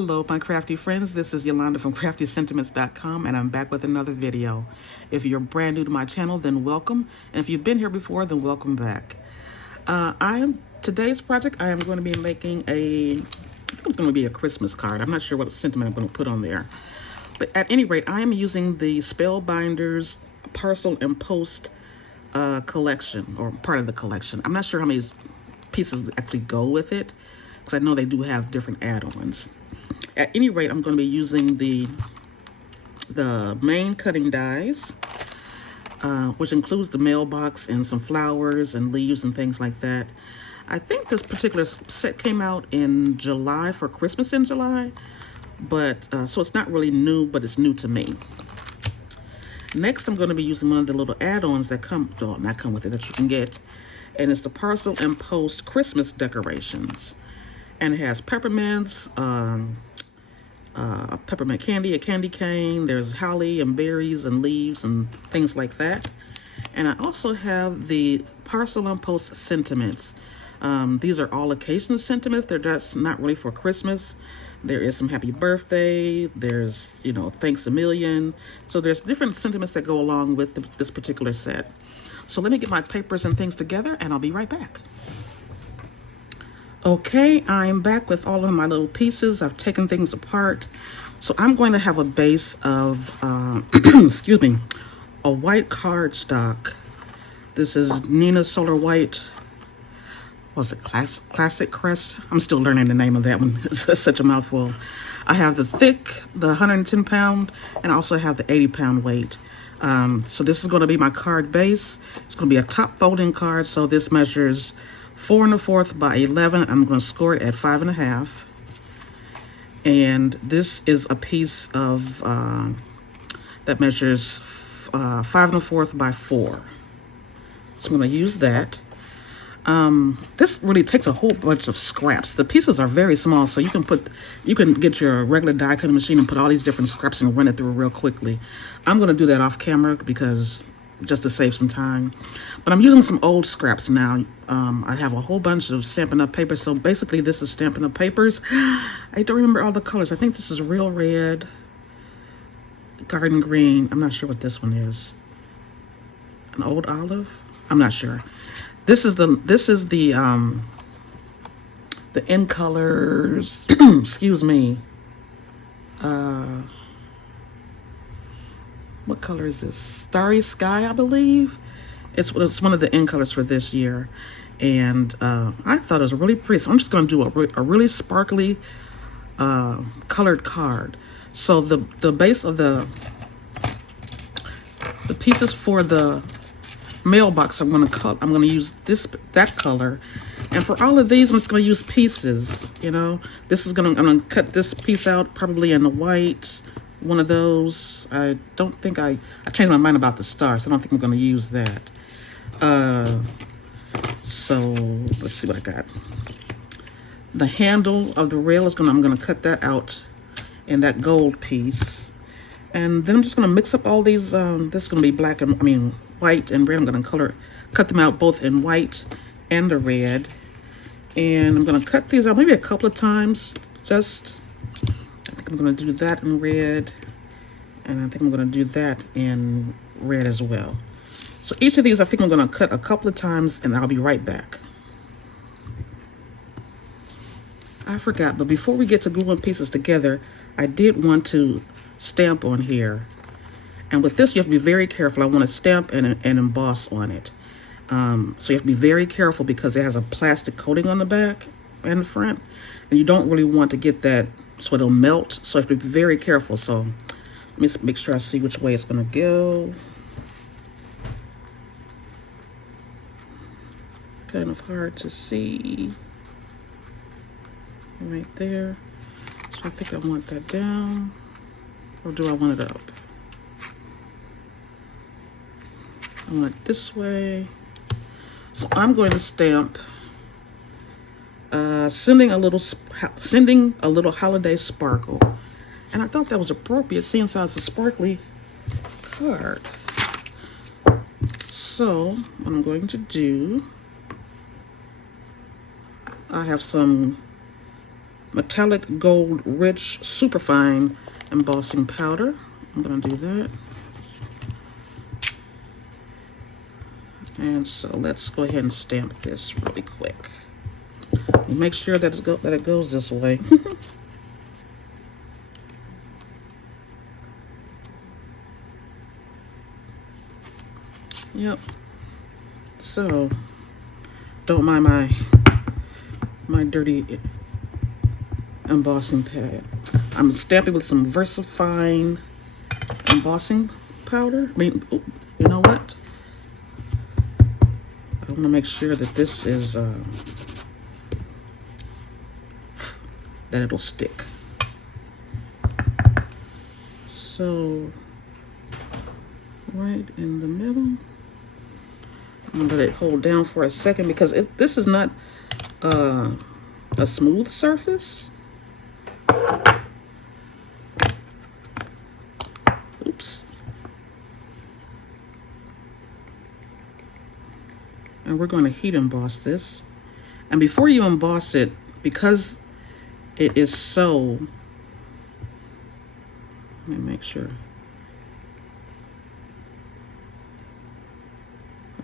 Hello, my crafty friends. This is Yolanda from CraftyScentiments.com, and I'm back with another video. If you're brand new to my channel, then welcome. And if you've been here before, then welcome back. Today's project, I am going to be making I think it's going to be a Christmas card. I'm not sure what sentiment I'm going to put on there. But at any rate, I am using the Spellbinders Parcel and Post collection, or part of the collection. I'm not sure how many pieces actually go with it, because I know they do have different add-ons. At any rate, I'm going to be using the main cutting dies, which includes the mailbox and some flowers and leaves and things like that. I think this particular set came out in July, for Christmas in July, but so it's not really new, but it's new to me. Next, I'm going to be using one of the little add-ons that not come with it, that you can get, and it's the Parcel and Post Christmas decorations. And it has peppermints, peppermint candy, a candy cane, there's holly and berries and leaves and things like that. And I also have the Parcel and Post sentiments. These are all occasion sentiments. They're just not really for Christmas. There is some happy birthday, there's, thanks a million. So there's different sentiments that go along with this particular set. So let me get my papers and things together, and I'll be right back. Okay, I'm back with all of my little pieces. I've taken things apart. So I'm going to have a base of, excuse me, a white cardstock. This is Neenah Solar White. Was it Classic Crest? I'm still learning the name of that one. It's such a mouthful. I have the thick, the 110 pound, and I also have the 80 pound weight. So this is going to be my card base. It's going to be a top folding card. So this measures 4 1/4 by 11. I'm going to score it at 5 1/2. And this is a piece of that measures 5 1/4 by 4. So I'm going to use that. This really takes a whole bunch of scraps. The pieces are very small, so you can get your regular die cutting machine and put all these different scraps and run it through real quickly. I'm going to do that off camera because just to save some time. But I'm using some old scraps now. I have a whole bunch of Stampin' Up! Paper. So basically this is Stampin' Up! Papers. I don't remember all the colors. I think this is Real Red, Garden Green. I'm not sure what this one is. An Old Olive? I'm not sure. This is the end colors. Excuse me. What color is this? Starry Sky, I believe. It's one of the end colors for this year. And I thought it was really pretty. So I'm just going to do a really sparkly colored card. So the base of the pieces for the mailbox, I'm going to use that color. And for all of these, I'm just going to use pieces. I'm going to cut this piece out probably in the white. One of those. I don't think I changed my mind about the star, so I don't think I'm going to use that. So let's see what I got. The handle of the rail I'm going to cut that out in that gold piece, and then I'm just going to mix up all these. This is going to be white and red. I'm going to cut them out both in white and the red, and I'm going to cut these out maybe a couple of times. I think I'm going to do that in red, and I think I'm going to do that in red as well. So each of these I think I'm going to cut a couple of times, and I'll be right back. I forgot, but before we get to gluing pieces together, I did want to stamp on here. And with this, you have to be very careful. I want to stamp and emboss on it. So you have to be very careful because it has a plastic coating on the back and the front, and you don't really want to get that so it'll melt. So you have to be very careful. So let me make sure I see which way it's going to go. Kind of hard to see right there. So I think I want that down, or do I want it up? I want it this way. So I'm going to stamp sending a little holiday sparkle, and I thought that was appropriate seeing as it's a sparkly card. So what I'm going to do, I have some metallic gold rich superfine embossing powder. I'm gonna do that. And so let's go ahead and stamp this really quick. And make sure that it goes this way. Yep. So don't mind my dirty embossing pad. I'm stamping with some VersaFine embossing powder. I mean, you know what? I want to make sure that this is that it'll stick. So right in the middle. I'm gonna let it hold down for a second because this is not a smooth surface. Oops. And we're going to heat emboss this. And before you emboss it, because it is so, let me make sure.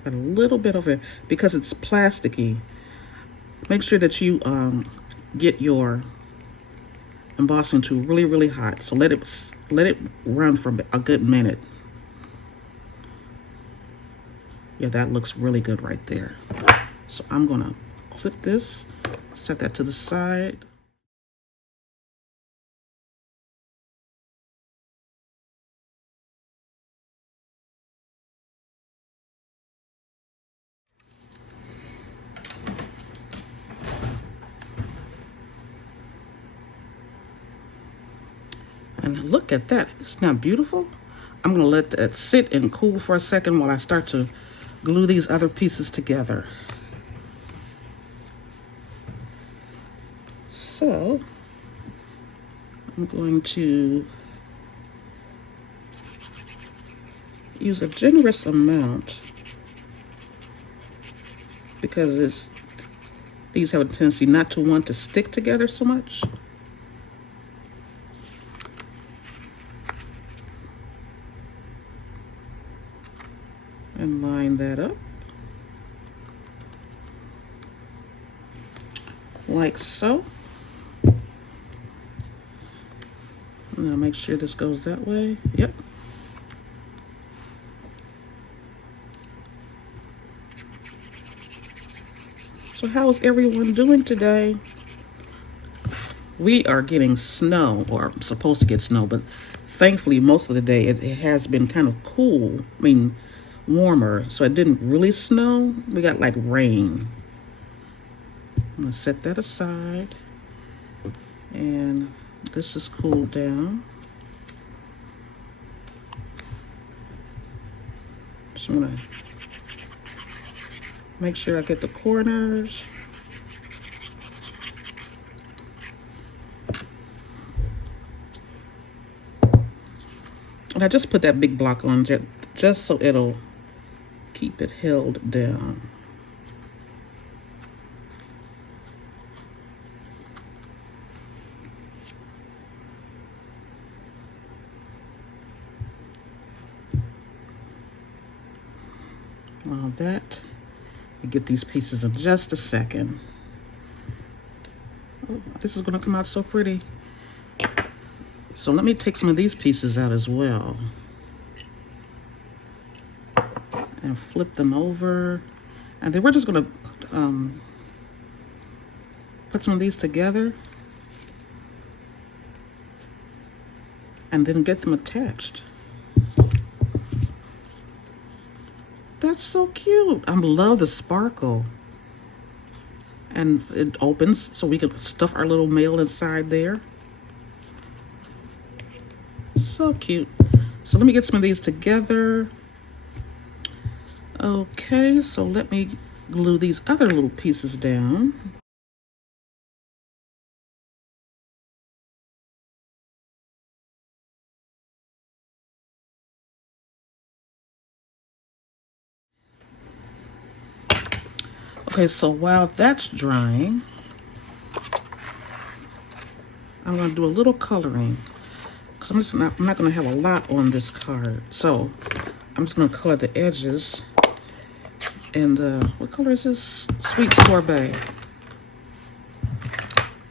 A little bit of it, because it's plasticky. Make sure that you get your embossing tool really hot. So let it run for a good minute. Yeah, that looks really good right there. So I'm gonna clip this, set that to the side. And look at that, it's not beautiful? I'm gonna let that sit and cool for a second while I start to glue these other pieces together. So, I'm going to use a generous amount because these have a tendency not to want to stick together so much. And line that up like so. Now make sure this goes that way. Yep. So how is everyone doing today? We are getting snow, or supposed to get snow, but thankfully most of the day it has been kind of cool. I mean, warmer, so it didn't really snow. We got like rain. I'm gonna set that aside, and this is cooled down. So I'm gonna make sure I get the corners. And I just put that big block on just so it'll keep it held down. Well, that, I get these pieces in just a second. Oh, this is gonna come out so pretty. So let me take some of these pieces out as well and flip them over. And then we're just gonna put some of these together and then get them attached. That's so cute. I love the sparkle. And it opens so we can stuff our little mail inside there. So cute. So let me get some of these together. Okay, so let me glue these other little pieces down. Okay, so while that's drying, I'm going to do a little coloring because I'm not going to have a lot on this card. So I'm just going to color the edges. And what color is this? Sweet Sorbet.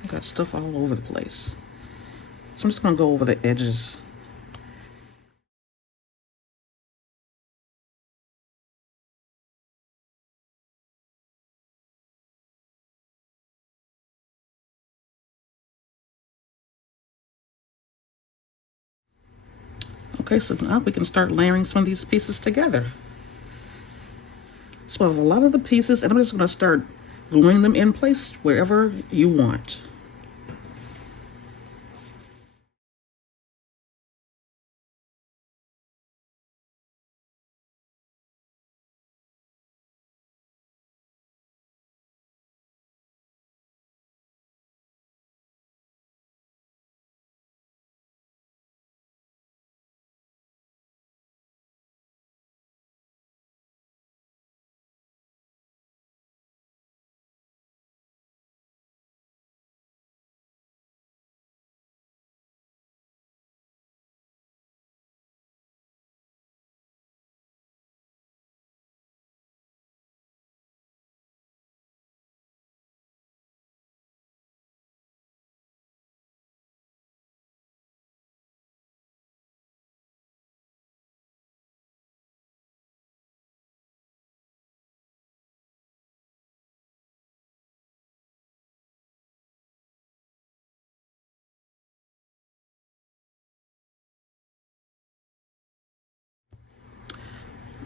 I got stuff all over the place. So I'm just going to go over the edges. Okay, so now we can start layering some of these pieces together. So I have a lot of the pieces, and I'm just going to start gluing them in place wherever you want.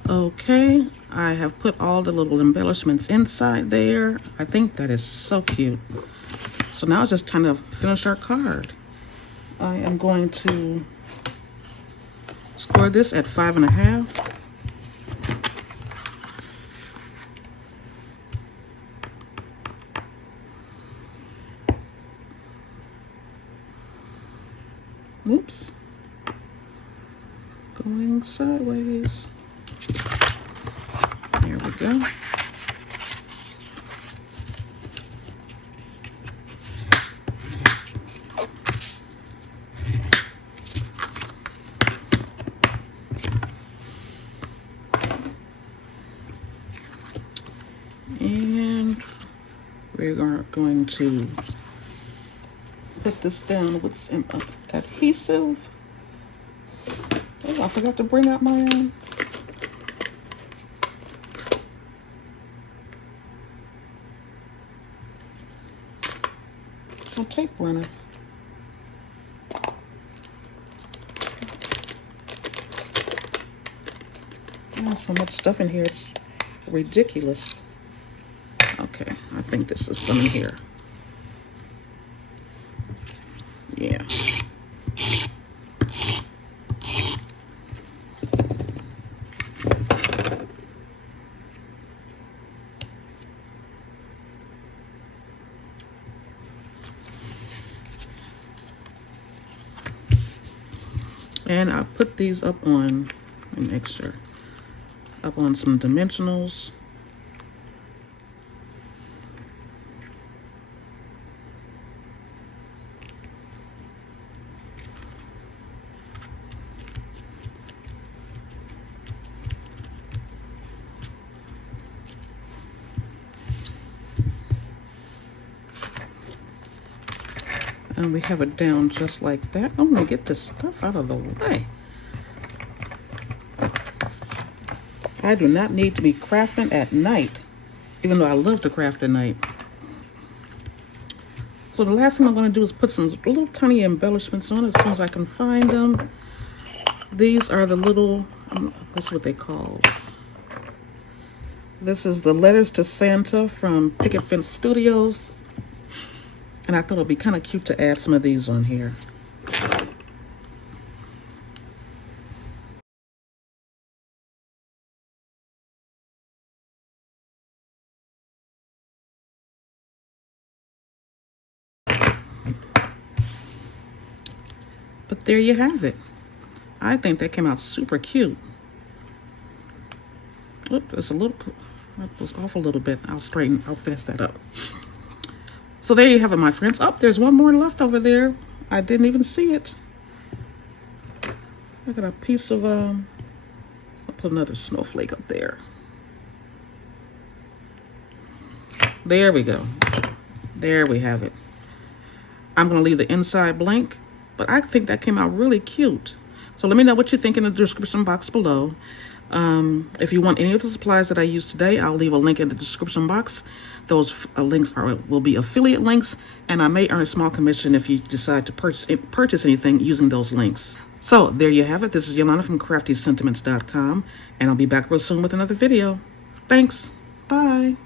Okay, I have put all the little embellishments inside there. I think that is so cute. So now it's just time to finish our card. I am going to score this at 5.5. Oops. Going sideways. There we go. And we're going to put this down with some adhesive. Oh, I forgot to bring out my tape runner. There's so much stuff in here, it's ridiculous. Okay, I think this is some in here. Yeah. And I put these up on an extra, up on some dimensionals. And we have it down just like that. I'm gonna get this stuff out of the way. I do not need to be crafting at night, even though I love to craft at night. So the last thing I'm gonna do is put some little tiny embellishments on it as soon as I can find them. These are the little, what's what they call? This is the Letters to Santa from Picket Studios. And I thought it would be kind of cute to add some of these on here. But there you have it. I think that came out super cute. Oop, there's a little, that was off a little bit. I'll finish that up. So there you have it, my friends. Oh, there's one more left over there. I didn't even see it. I got a piece of, I'll put another snowflake up there. There we go. There we have it. I'm going to leave the inside blank, but I think that came out really cute. So let me know what you think in the description box below. If you want any of the supplies that I used today, I'll leave a link in the description box. Those links will be affiliate links, and I may earn a small commission if you decide to purchase anything using those links. So there you have it. This is Yolanda from CraftyScentiments.com, and I'll be back real soon with another video. Thanks. Bye.